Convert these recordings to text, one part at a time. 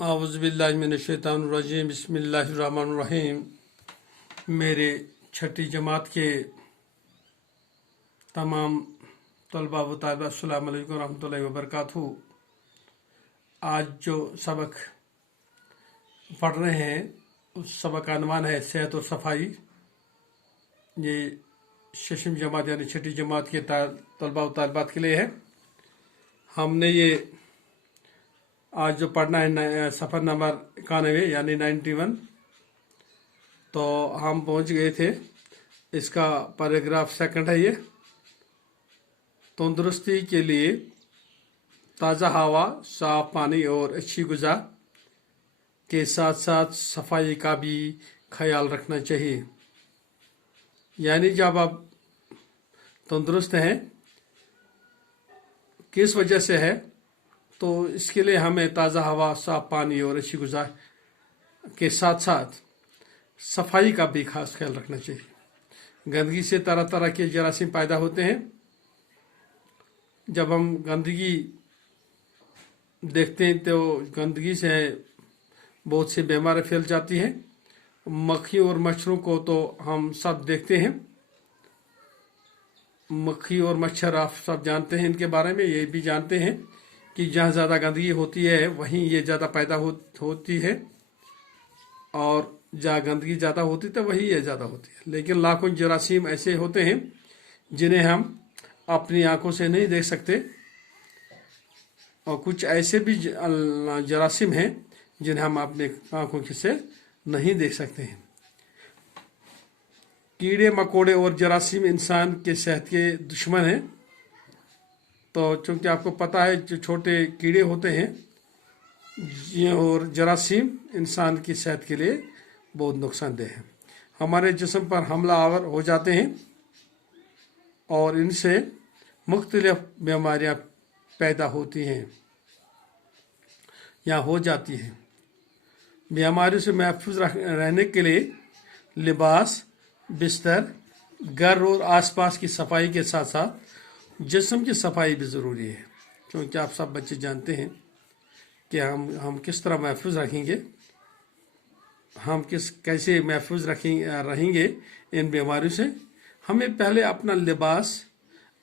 आउज़ुबिल्लाहिमिनश्शैतानिर्रजीम बिस्मिल्लाहिर्रहमानिर्रहीम। मेरे छठी जमात के तमाम तलबा व तालिबात अस्सलाम वालेकुम रहमतुल्लाहि व बरकातहू। आज जो सबक पढ़ रहे हैं उस सबक का अनवान है सेहत और सफाई। ये शशम जमात यानी छठी जमात के तलबा व तालिबात के लिए है। हमने ये आज जो पढ़ना है सफ़र नंबर 91 यानी 91। तो हम पहुंच गए थे, इसका पैराग्राफ सेकंड है ये। तंदुरुस्ती के लिए ताज़ा हवा, साफ पानी और अच्छी गुज़ा के साथ साथ सफाई का भी ख्याल रखना चाहिए। यानी जब आप तंदुरुस्त हैं किस वजह से है, तो इसके लिए हमें ताज़ा हवा, साफ पानी और अच्छी गुज़ा के साथ साथ सफाई का भी खास ख्याल रखना चाहिए। गंदगी से तरह तरह के जरासीम पैदा होते हैं। जब हम गंदगी देखते हैं तो गंदगी से बहुत सी बीमारी फैल जाती हैं। मक्खी और मच्छरों को तो हम सब देखते हैं। मक्खी और मच्छर आप सब जानते हैं इनके बारे में। ये भी जानते हैं कि जहाँ ज़्यादा गंदगी होती है वहीं ये ज़्यादा पैदा होती है, और जहाँ गंदगी ज़्यादा होती है तो वही ये ज़्यादा होती है। लेकिन लाखों जरासीम ऐसे होते हैं जिन्हें हम अपनी आंखों से नहीं देख सकते, और कुछ ऐसे भी जरासीम हैं जिन्हें हम अपने आंखों से नहीं देख सकते हैं। कीड़े मकोड़े और जरासीम इंसान के सेहत के दुश्मन हैं। तो चूँकि आपको पता है जो छोटे कीड़े होते हैं ये और जरासीम इंसान की सेहत के लिए बहुत नुकसानदेह है। हमारे जिस्म पर हमला आवर हो जाते हैं और इनसे मुख्तलिफ बीमारियां पैदा होती हैं या हो जाती हैं। बीमारियों से महफूज रहने के लिए लिबास, बिस्तर, घर और आसपास की सफाई के साथ साथ जिस्म की सफाई भी ज़रूरी है। क्योंकि आप सब बच्चे जानते हैं कि हम किस तरह महफूज रखेंगे, हम कैसे महफूज रहेंगे इन बीमारियों से। हमें पहले अपना लिबास,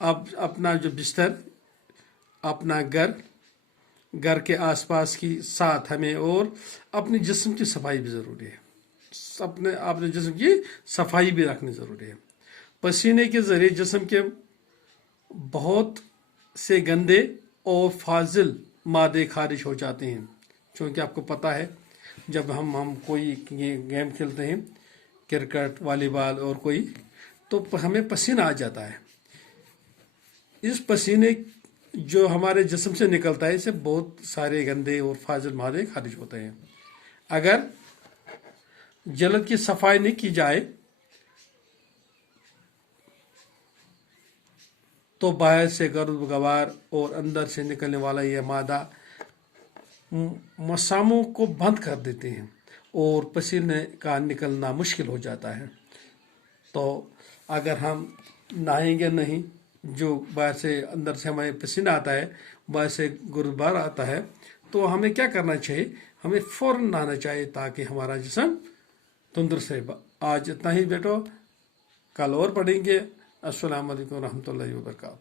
अपना जो बिस्तर, अपना घर के आसपास की साथ हमें और अपने जिस्म की सफाई भी ज़रूरी है। अपने जिस्म की सफाई भी रखनी ज़रूरी है। पसीने के ज़रिए जिस्म के बहुत से गंदे और फाजिल मादे खारिज हो जाते हैं। क्योंकि आपको पता है जब हम कोई गेम खेलते हैं, क्रिकेट, वॉलीबॉल और कोई, तो हमें पसीना आ जाता है। इस पसीने जो हमारे जिस्म से निकलता है इससे बहुत सारे गंदे और फाजिल मादे खारिज होते हैं। अगर जल्द की सफाई नहीं की जाए तो बाहर से गर्द-गुबार और अंदर से निकलने वाला यह मादा मसामों को बंद कर देते हैं और पसीने का निकलना मुश्किल हो जाता है। तो अगर हम नहाएंगे नहीं, जो बाहर से अंदर से हमें पसीना आता है, बाहर से गुबार आता है, तो हमें क्या करना चाहिए? हमें फ़ौरन नहाना चाहिए ताकि हमारा जिस्म तंदुरुस्त रहे। आज इतना ही बेटो, कल और पढ़ेंगे। अस्सलाम वालेकुम रहमतुल्लाहि व बरकातहू।